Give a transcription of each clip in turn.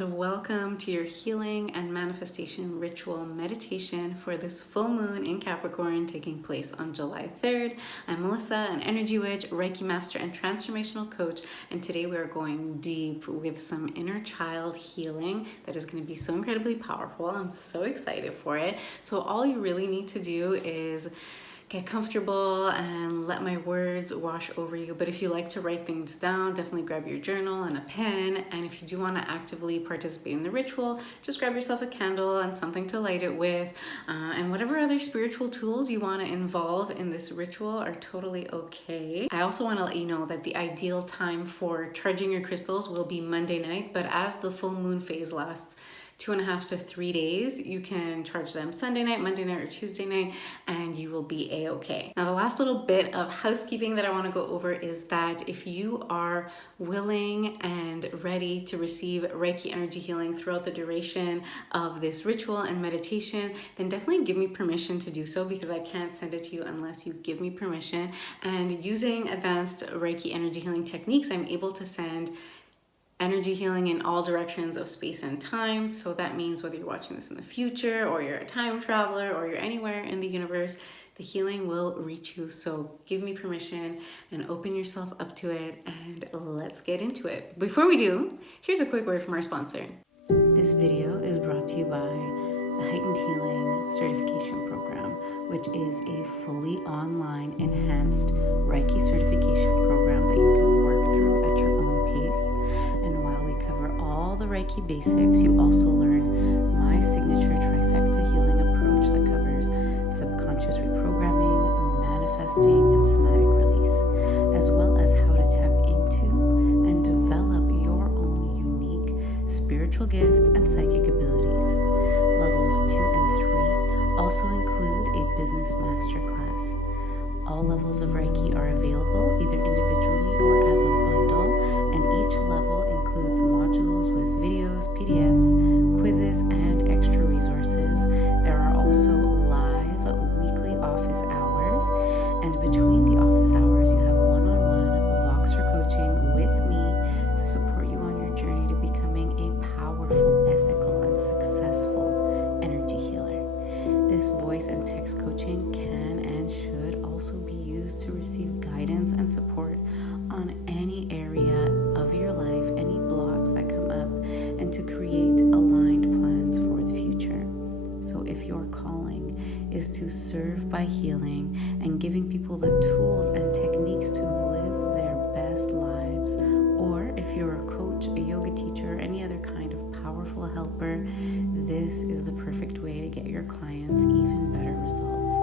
and welcome to your healing and manifestation ritual meditation for this full moon in Capricorn taking place on July 3rd. I'm Melissa, an energy witch, Reiki master, and transformational coach, and today we are going deep with some inner child healing that is going to be so incredibly powerful. I'm so excited for it. So all you really need to do is get comfortable and let my words wash over you. But if you like to write things down, definitely grab your journal and a pen. And if you do want to actively participate in the ritual, just grab yourself a candle and something to light it with. And whatever other spiritual tools you want to involve in this ritual are totally okay. I also want to let you know that the ideal time for charging your crystals will be Monday night, but as the full moon phase lasts 2.5 to 3 days, you can charge them Sunday night, Monday night, or Tuesday night, and you will be a-okay. Now, the last little bit of housekeeping that I want to go over is that if you are willing and ready to receive Reiki energy healing throughout the duration of this ritual and meditation, then definitely give me permission to do so, because I can't send it to you unless you give me permission. And using advanced Reiki energy healing techniques, I'm able to send energy healing in all directions of space and time. So that means whether you're watching this in the future, or you're a time traveler, or you're anywhere in the universe, the healing will reach you. So give me permission and open yourself up to it, and let's get into it. Before we do, here's a quick word from our sponsor. This video is brought to you by the Heightened Healing Certification Program, which is a fully online enhanced Reiki certification program that you can work through at your own pace. And while we cover all the Reiki basics, you also learn my signature trifecta healing approach that covers subconscious reprogramming, manifesting, and somatic release, as well as how to tap into and develop your own unique spiritual gifts and psychic abilities. Levels 2 and 3 also include a business masterclass. All levels of Reiki are available either individually or as a bundle, and each level includes modules with videos, PDFs, quizzes, and extra resources. There are also live weekly office hours, and between the office hours you have one-on-one VOXER coaching with me to support you on your journey to becoming a powerful, ethical, and successful energy healer. This voice and text coaching can and should also be used to receive guidance and support on any area of your life, any blocks that come up, and to create aligned plans for the future. So if your calling is to serve by healing and giving people the tools and techniques to live their best lives, or if you're a coach, a yoga teacher, or any other kind of powerful helper, this is the perfect way to get your clients even better results.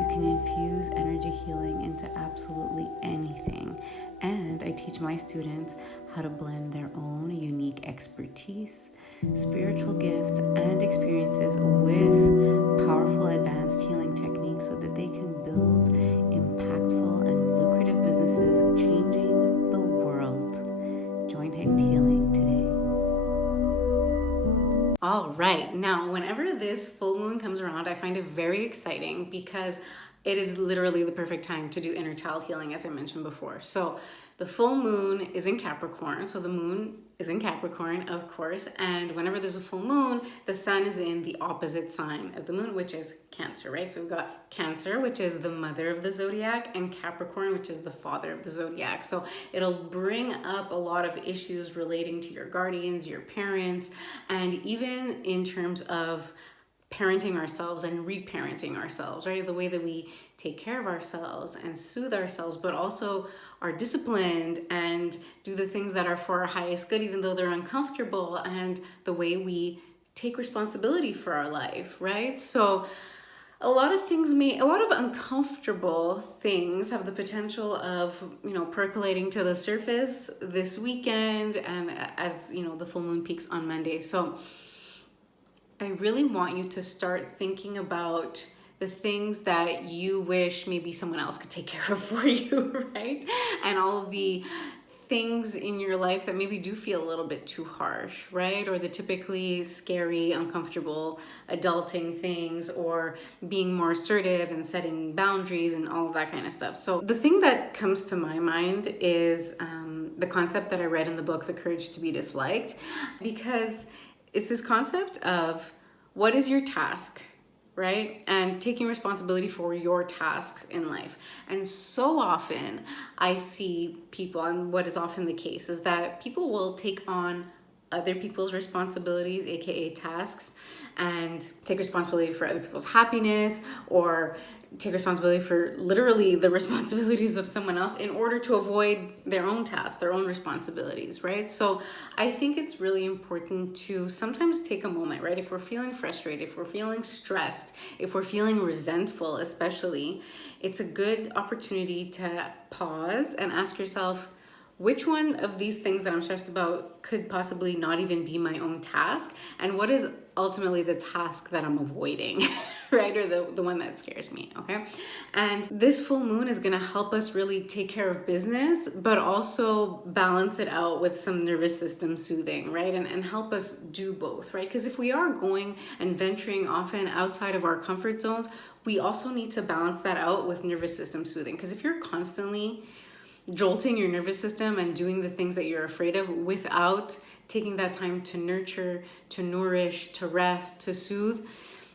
You can infuse energy healing into absolutely anything, and I teach my students how to blend their own unique expertise, spiritual gifts, and experiences with powerful advanced healing techniques so that they can build impactful and lucrative businesses changing the world. Join Heightened Healing today. All right, now whenever this full moon comes around, I find it very exciting because it is literally the perfect time to do inner child healing, as I mentioned before. So the full moon is in Capricorn, so the moon is in Capricorn, of course, and whenever there's a full moon, the sun is in the opposite sign as the moon, which is Cancer, right? So we've got Cancer, which is the mother of the zodiac, and Capricorn, which is the father of the zodiac. So it'll bring up a lot of issues relating to your guardians, your parents, and even in terms of parenting ourselves and reparenting ourselves, right? The way that we take care of ourselves and soothe ourselves, but also are disciplined and do the things that are for our highest good, even though they're uncomfortable, and the way we take responsibility for our life, right? So a lot of uncomfortable things have the potential of, percolating to the surface this weekend, and as the full moon peaks on Monday. So I really want you to start thinking about the things that you wish maybe someone else could take care of for you, right? And all of the things in your life that maybe do feel a little bit too harsh, right? Or the typically scary, uncomfortable adulting things, or being more assertive and setting boundaries and all of that kind of stuff. So the thing that comes to my mind is the concept that I read in the book, The Courage to be Disliked, because it's this concept of what is your task, right? And taking responsibility for your tasks in life. And so often I see people, and what is often the case is that people will take on other people's responsibilities, aka tasks, and take responsibility for other people's happiness, or take responsibility for literally the responsibilities of someone else in order to avoid their own tasks, their own responsibilities, right? So I think it's really important to sometimes take a moment, right? If we're feeling frustrated, if we're feeling stressed, if we're feeling resentful, especially, it's a good opportunity to pause and ask yourself, which one of these things that I'm stressed about could possibly not even be my own task? And what is ultimately the task that I'm avoiding, right? Or the one that scares me, okay? And this full moon is gonna help us really take care of business, but also balance it out with some nervous system soothing, right? And help us do both, right? Because if we are going and venturing often outside of our comfort zones, we also need to balance that out with nervous system soothing. Because if you're constantly jolting your nervous system and doing the things that you're afraid of without taking that time to nurture, to nourish, to rest, to soothe,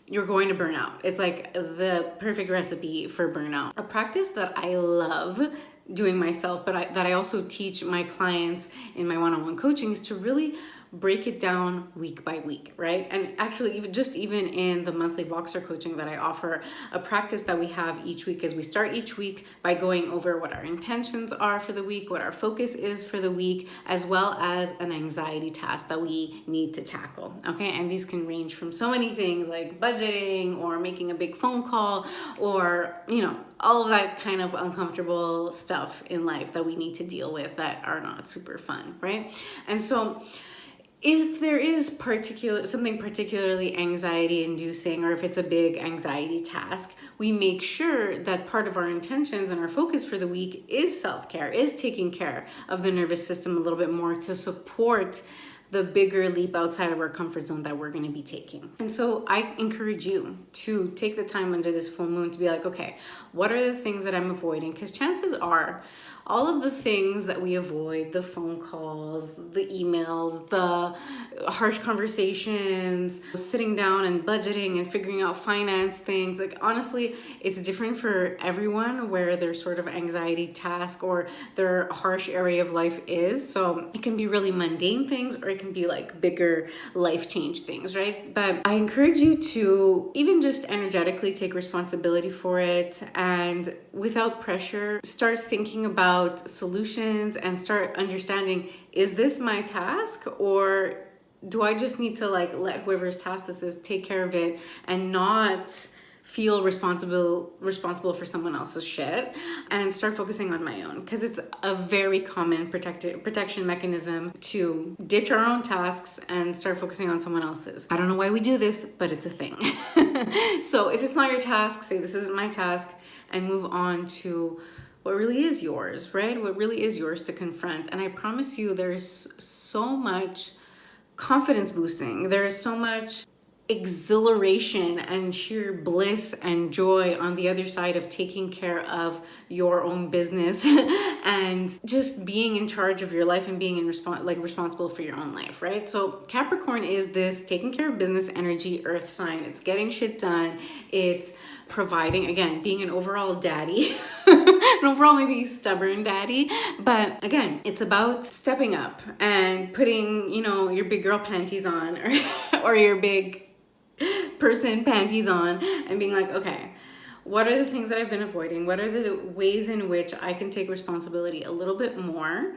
you're going to burn out. It's like the perfect recipe for burnout. A practice that I love doing myself, but that I also teach my clients in my one-on-one coaching is to really break it down week by week, right? And actually even in the monthly VOXER coaching that I offer, a practice that we have each week is we start each week by going over what our intentions are for the week, what our focus is for the week, as well as an anxiety task that we need to tackle, okay? And these can range from so many things like budgeting or making a big phone call or, all of that kind of uncomfortable stuff in life that we need to deal with that are not super fun, right? And so if there is something particularly anxiety inducing, or if it's a big anxiety task, we make sure that part of our intentions and our focus for the week is self-care, is taking care of the nervous system a little bit more to support the bigger leap outside of our comfort zone that we're going to be taking. And so I encourage you to take the time under this full moon to be like, okay, what are the things that I'm avoiding? Because chances are all of the things that we avoid, the phone calls, the emails, the harsh conversations, sitting down and budgeting and figuring out finance things, like honestly, it's different for everyone where their sort of anxiety task or their harsh area of life is. So it can be really mundane things or it can be like bigger life change things, right? But I encourage you to even just energetically take responsibility for it and without pressure, start thinking about solutions and start understanding, is this my task or do I just need to like let whoever's task this is take care of it and not feel responsible for someone else's shit and start focusing on my own? Because it's a very common protection mechanism to ditch our own tasks and start focusing on someone else's. I don't know why we do this, but it's a thing. So if it's not your task, say this isn't my task and move on to what really is yours, right? What really is yours to confront. And I promise you, there's so much confidence boosting. There's so much exhilaration and sheer bliss and joy on the other side of taking care of your own business and just being in charge of your life and being responsible for your own life, right? So Capricorn is this taking care of business energy earth sign. It's getting shit done. It's providing, again, being an overall daddy, an overall maybe stubborn daddy, but again, it's about stepping up and putting, your big girl panties on or your big person panties on and being like, okay, what are the things that I've been avoiding? What are the ways in which I can take responsibility a little bit more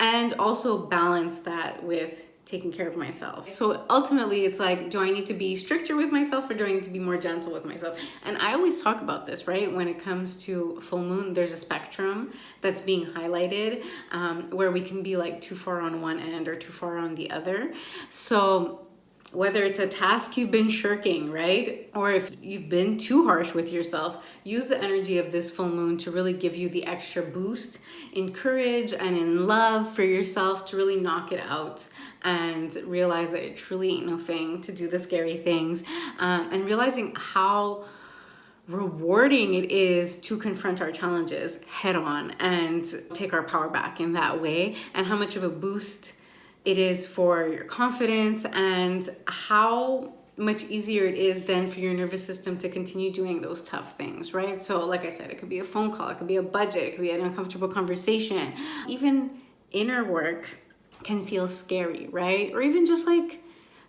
and also balance that with taking care of myself? So ultimately it's like, do I need to be stricter with myself or do I need to be more gentle with myself? And I always talk about this, right? When it comes to full moon, there's a spectrum that's being highlighted where we can be like too far on one end or too far on the other. So whether it's a task you've been shirking, right? Or if you've been too harsh with yourself, use the energy of this full moon to really give you the extra boost in courage and in love for yourself to really knock it out and realize that it truly ain't no thing to do the scary things and realizing how rewarding it is to confront our challenges head on and take our power back in that way, and how much of a boost it is for your confidence, and how much easier it is then for your nervous system to continue doing those tough things, right? So like I said, it could be a phone call, it could be a budget, it could be an uncomfortable conversation. Even inner work can feel scary, right? Or even just like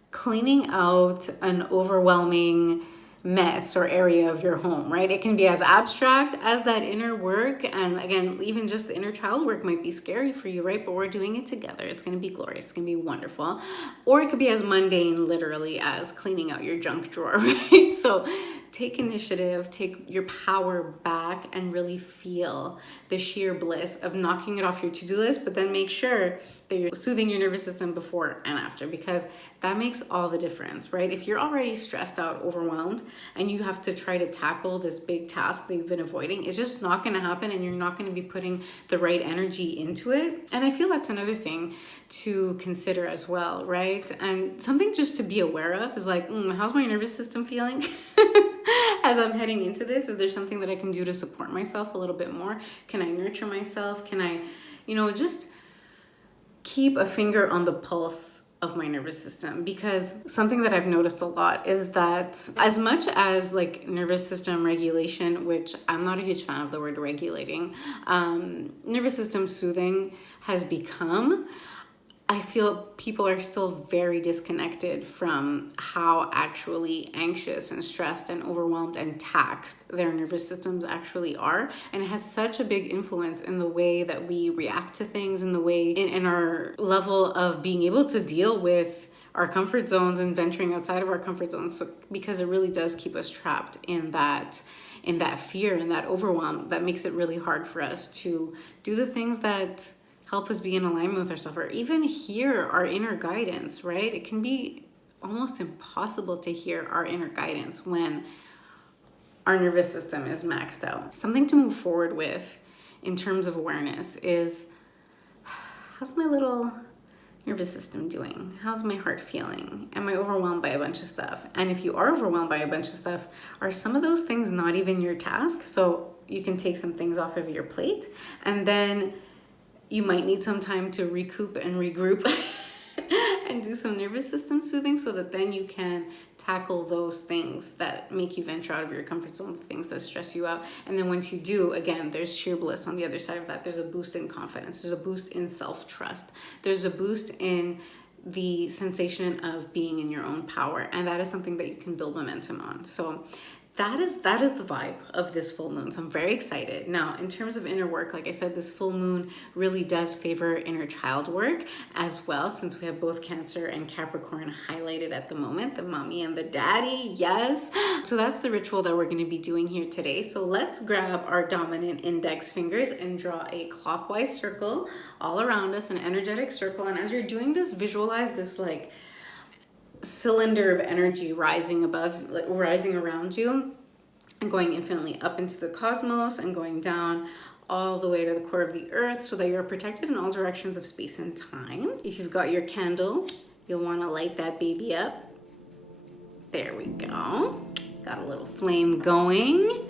cleaning out an overwhelming mess or area of your home, right? It can be as abstract as that inner work. And again, even just the inner child work might be scary for you, right? But we're doing it together. It's going to be glorious. It's going to be wonderful. Or it could be as mundane, literally, as cleaning out your junk drawer, right? So take initiative, take your power back, and really feel the sheer bliss of knocking it off your to-do list, but then make sure that you're soothing your nervous system before and after, because that makes all the difference, right? If you're already stressed out, overwhelmed, and you have to try to tackle this big task that you've been avoiding, it's just not going to happen, and you're not going to be putting the right energy into it. And I feel that's another thing to consider as well, right? And something just to be aware of is like, how's my nervous system feeling? As I'm heading into this, is there something that I can do to support myself a little bit more? Can I nurture myself? Can I, just keep a finger on the pulse of my nervous system? Because something that I've noticed a lot is that as much as like nervous system regulation, which I'm not a huge fan of the word regulating, nervous system soothing has become, I feel people are still very disconnected from how actually anxious and stressed and overwhelmed and taxed their nervous systems actually are. And it has such a big influence in the way that we react to things, in the way, in our level of being able to deal with our comfort zones and venturing outside of our comfort zones. So, because it really does keep us trapped in that fear and that overwhelm that makes it really hard for us to do the things that help us be in alignment with ourselves, or even hear our inner guidance, right? It can be almost impossible to hear our inner guidance when our nervous system is maxed out. Something to move forward with in terms of awareness is, how's my little nervous system doing? How's my heart feeling? Am I overwhelmed by a bunch of stuff? And if you are overwhelmed by a bunch of stuff, are some of those things not even your task? So you can take some things off of your plate, and then you might need some time to recoup and regroup and do some nervous system soothing, so that then you can tackle those things that make you venture out of your comfort zone, the things that stress you out. And then once you do, again, there's sheer bliss on the other side of that. There's a boost in confidence. There's a boost in self-trust. There's a boost in the sensation of being in your own power. And that is something that you can build momentum on. So that is the vibe of this full moon. So I'm very excited. Now, in terms of inner work, like I said, this full moon really does favor inner child work as well, since we have both Cancer and Capricorn highlighted at the moment, the mommy and the daddy, yes. So that's the ritual that we're going to be doing here today. So let's grab our dominant index fingers and draw a clockwise circle all around us, an energetic circle. And as you're doing this, visualize this like cylinder of energy rising above, like rising around you, and going infinitely up into the cosmos and going down all the way to the core of the earth, so that you're protected in all directions of space and time. If you've got your candle, you'll want to light that baby up. There we go. Got a little flame going.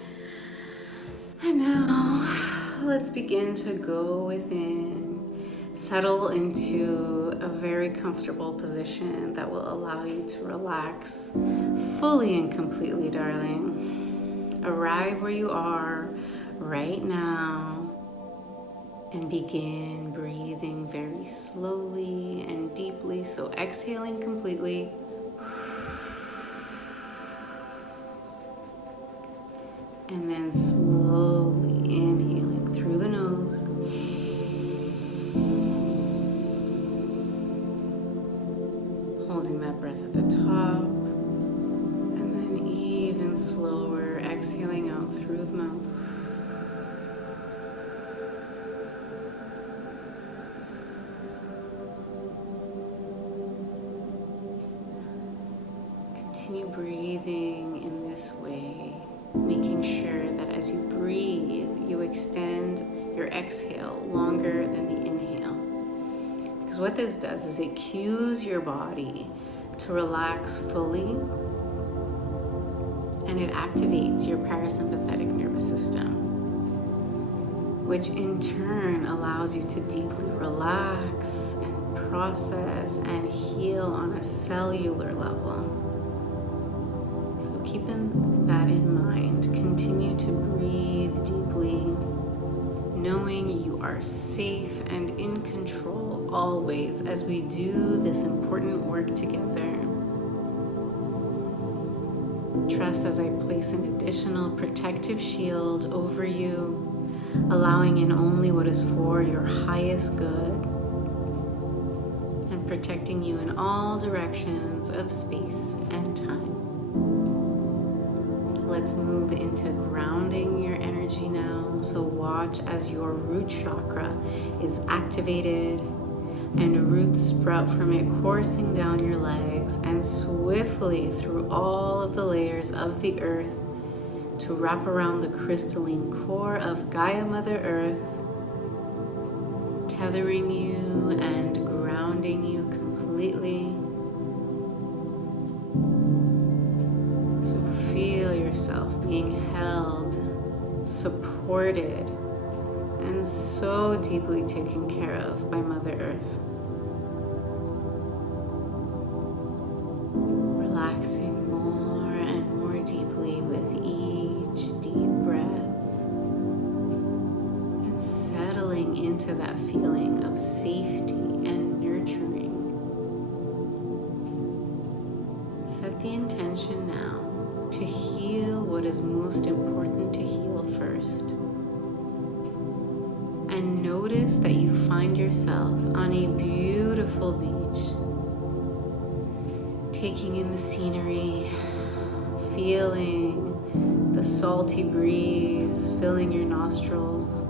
And now let's begin to go within. Settle into a very comfortable position that will allow you to relax fully and completely, darling. Arrive where you are right now and begin breathing very slowly and deeply. So exhaling completely. And then slowly inhaling through the nose. Holding that breath at the top, and then even slower, exhaling out through the mouth. Continue breathing in this way, making sure that as you breathe, you extend your exhale longer than the inhale. Because what this does is it cues your body to relax fully and it activates your parasympathetic nervous system, which in turn allows you to deeply relax and process and heal on a cellular level. So keeping that in mind, continue to breathe deeply, knowing you are safe and in control always as we do this important work together. Trust as I place an additional protective shield over you, allowing in only what is for your highest good, and protecting you in all directions of space and time. Let's move into grounding your energy now. So watch as your root chakra is activated and roots sprout from it, coursing down your legs and swiftly through all of the layers of the earth to wrap around the crystalline core of Gaia Mother Earth, tethering you and grounding you completely. So feel yourself being held, supported, and so deeply taken care of by Mother Earth. Relaxing more and more deeply with each deep breath and settling into that feeling of safety and nurturing. Set the intention now to heal what is most important to heal first. And notice that you find yourself on a beautiful beach, taking in the scenery, feeling the salty breeze filling your nostrils,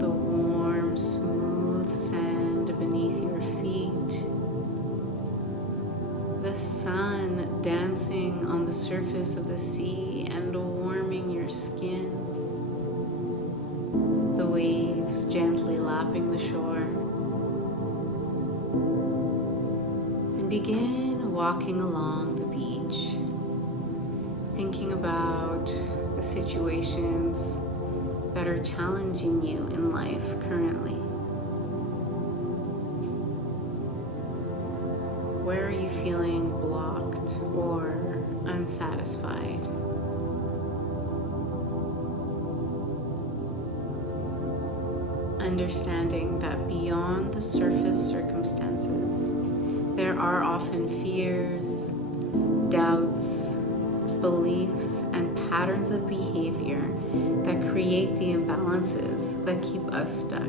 the warm, smooth sand beneath your feet, the sun dancing on the surface of the sea and warming your skin, the waves gently lapping the shore. And begin walking along the beach, thinking about the situations that are challenging you in life currently. Where are you feeling blocked or unsatisfied? Understanding that beyond the surface circumstances, there are often fears, doubts, beliefs, and patterns of behavior that create the imbalances that keep us stuck.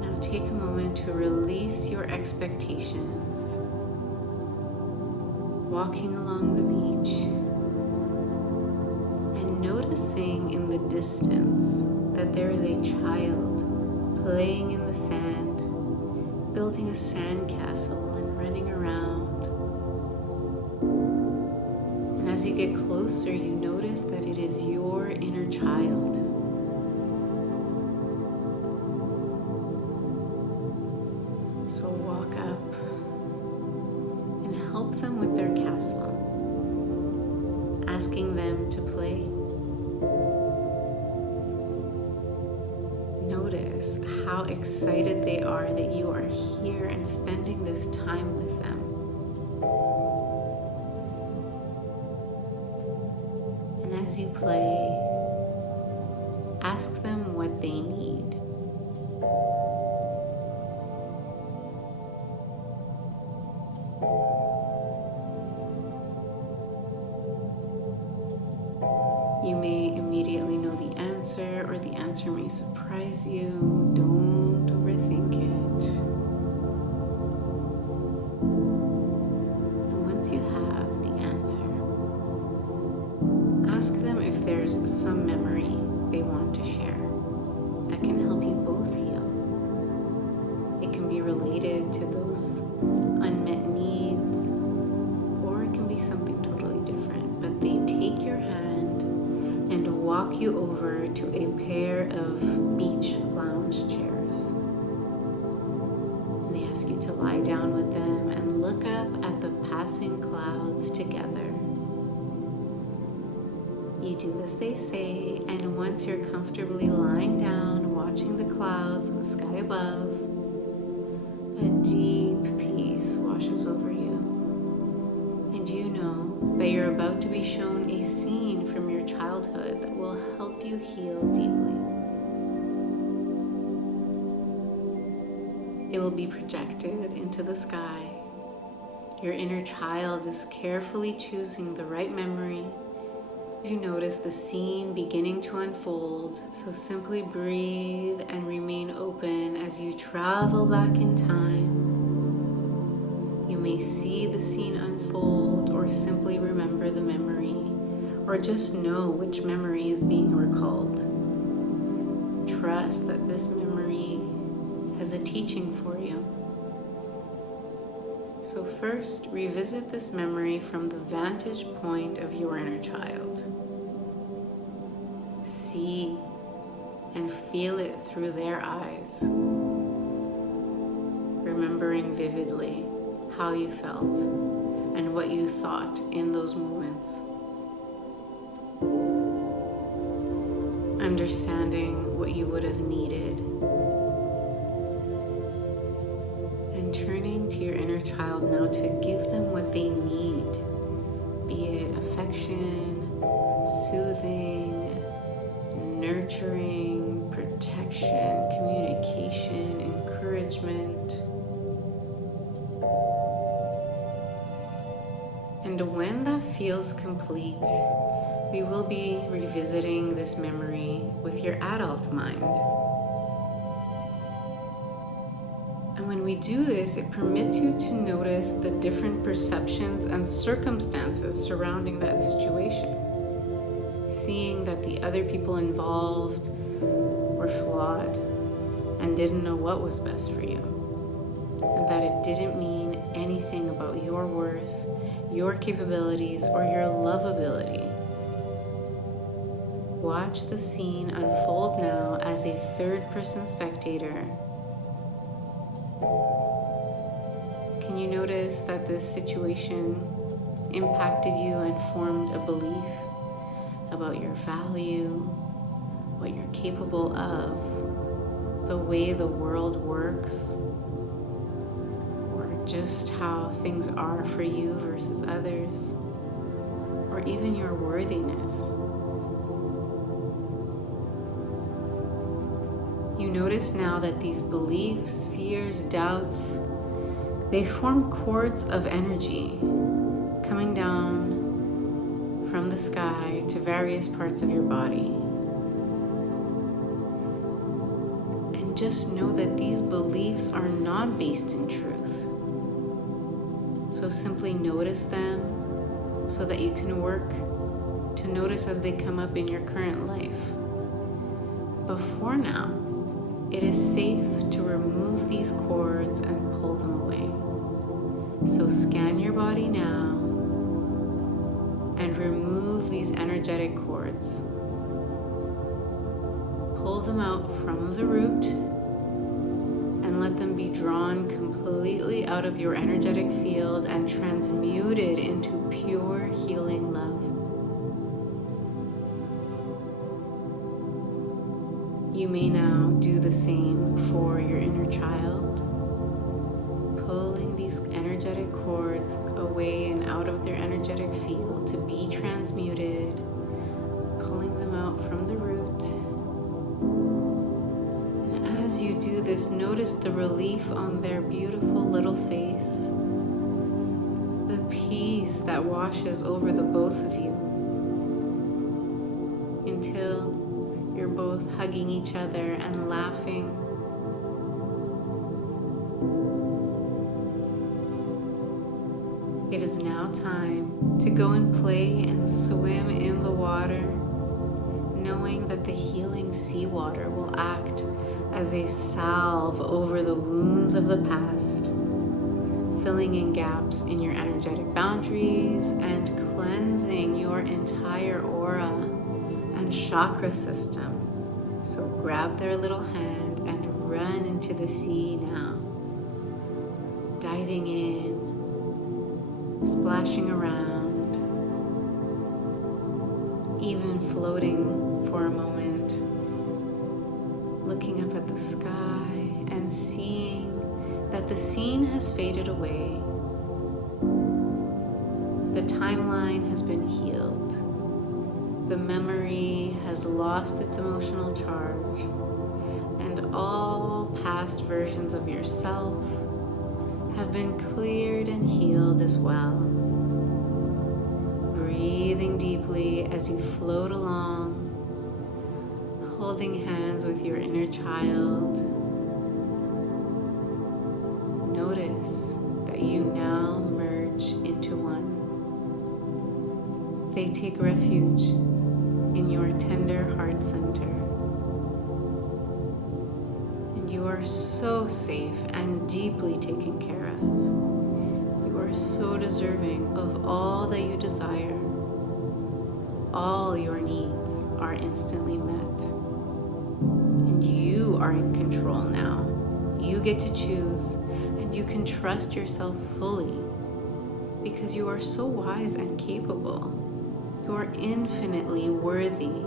Now take a moment to release your expectations, walking along the beach, noticing in the distance that there is a child playing in the sand, building a sandcastle and running around. And as you get closer, you notice that it is your inner child. So walk up and help them with their castle, asking them to play. Notice how excited they are that you are here and spending this time with them. And as you play, ask them what they need. You may immediately know the answer, or the answer may surprise you. Don't overthink it. And once you have the answer, ask them if there's some memory they want to share that can help you both heal. It can be related to those unmet needs, or it can be something totally different. But they take your hand and walk you over to a pair of beach lounge chairs. And they ask you to lie down with them and look up passing clouds together. You do as they say, and once you're comfortably lying down, watching the clouds in the sky above, a deep peace washes over you. And you know that you're about to be shown a scene from your childhood that will help you heal deeply. It will be projected into the sky. Your inner child is carefully choosing the right memory. You notice the scene beginning to unfold, so simply breathe and remain open as you travel back in time. You may see the scene unfold or simply remember the memory, or just know which memory is being recalled. Trust that this memory has a teaching for you. So first, revisit this memory from the vantage point of your inner child. See and feel it through their eyes, remembering vividly how you felt and what you thought in those moments. Understanding what you would have needed. And turning to your inner child now to give them what they need, be it affection, soothing, nurturing, protection, communication, encouragement. And when that feels complete, we will be revisiting this memory with your adult mind. And when we do this, it permits you to notice the different perceptions and circumstances surrounding that situation. Seeing that the other people involved were flawed and didn't know what was best for you, and that it didn't mean anything about your worth, your capabilities, or your lovability. Watch the scene unfold now as a third-person spectator. Can you notice that this situation impacted you and formed a belief about your value, what you're capable of, the way the world works, or just how things are for you versus others, or even your worthiness? You notice now that these beliefs, fears, doubts, they form cords of energy coming down from the sky to various parts of your body. And just know that these beliefs are not based in truth. So simply notice them so that you can work to notice as they come up in your current life. But for now, it is safe to remove these cords and pull them away. So scan your body now and remove these energetic cords. Pull them out from the root and let them be drawn completely out of your energetic field and transmuted into pure healing love. You may now do the same for your inner child, pulling these energetic cords away and out of their energetic field to be transmuted, pulling them out from the root. And as you do this, notice the relief on their beautiful little face, the peace that washes over the both of you until you're both hugging each other and laughing. It is now time to go and play and swim in the water, knowing that the healing seawater will act as a salve over the wounds of the past, filling in gaps in your energetic boundaries and cleansing your entire aura and chakra system. So grab their little hand and run into the sea now. Diving in, splashing around, even floating for a moment, looking up at the sky and seeing that the scene has faded away. The timeline has been healed. The memory has lost its emotional charge, and all past versions of yourself have been cleared and healed as well. Breathing deeply as you float along, holding hands with your inner child. Notice that you now merge into one. They take refuge in your tender heart center. And you are so safe and deeply taken care of. You are so deserving of all that you desire. All your needs are instantly met. And you are in control now. You get to choose, and you can trust yourself fully because you are so wise and capable. You are infinitely worthy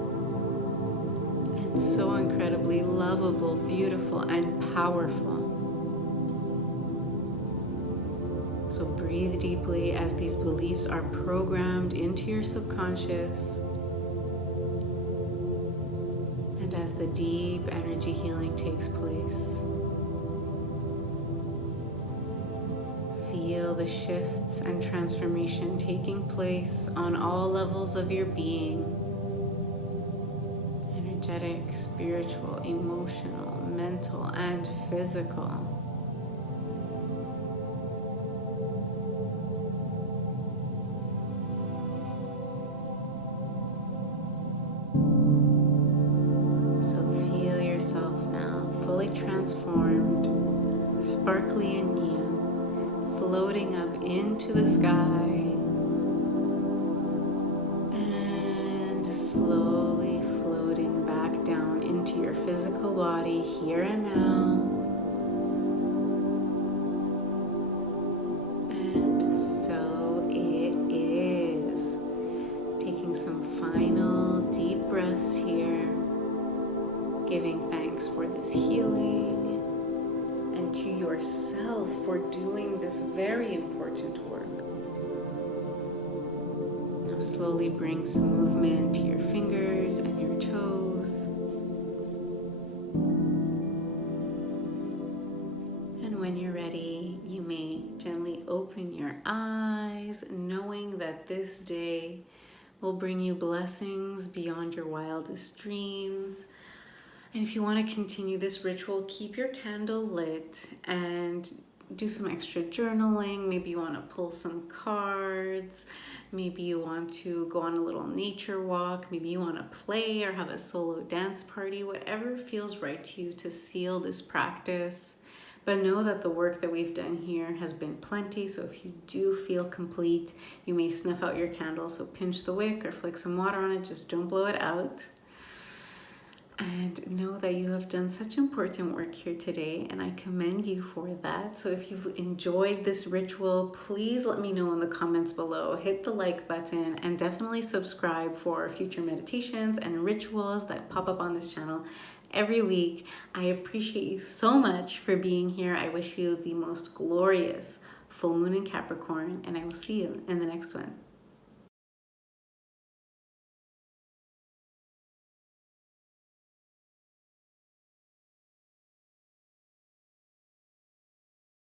and so incredibly lovable, beautiful, and powerful. So breathe deeply as these beliefs are programmed into your subconscious, and as the deep energy healing takes place. Feel the shifts and transformation taking place on all levels of your being. Energetic, spiritual, emotional, mental, and physical. So feel yourself now fully transformed, sparkly and new, floating up into the sky and slowly floating back down into your physical body here and now. And so it is. Taking some final deep breaths here, giving thanks for this healing, and to yourself for doing this very important work. Now slowly bring some movement to your fingers and your toes. And when you're ready, you may gently open your eyes, knowing that this day will bring you blessings beyond your wildest dreams. And if you want to continue this ritual, keep your candle lit and do some extra journaling. Maybe you want to pull some cards. Maybe you want to go on a little nature walk. Maybe you want to play or have a solo dance party. Whatever feels right to you to seal this practice. But know that the work that we've done here has been plenty. So if you do feel complete, you may snuff out your candle. So pinch the wick or flick some water on it. Just don't blow it out. And know that you have done such important work here today, and I commend you for that. So if you've enjoyed this ritual, please let me know in the comments below. Hit the like button and definitely subscribe for future meditations and rituals that pop up on this channel every week. I appreciate you so much for being here. I wish you the most glorious full moon in Capricorn, and I will see you in the next one.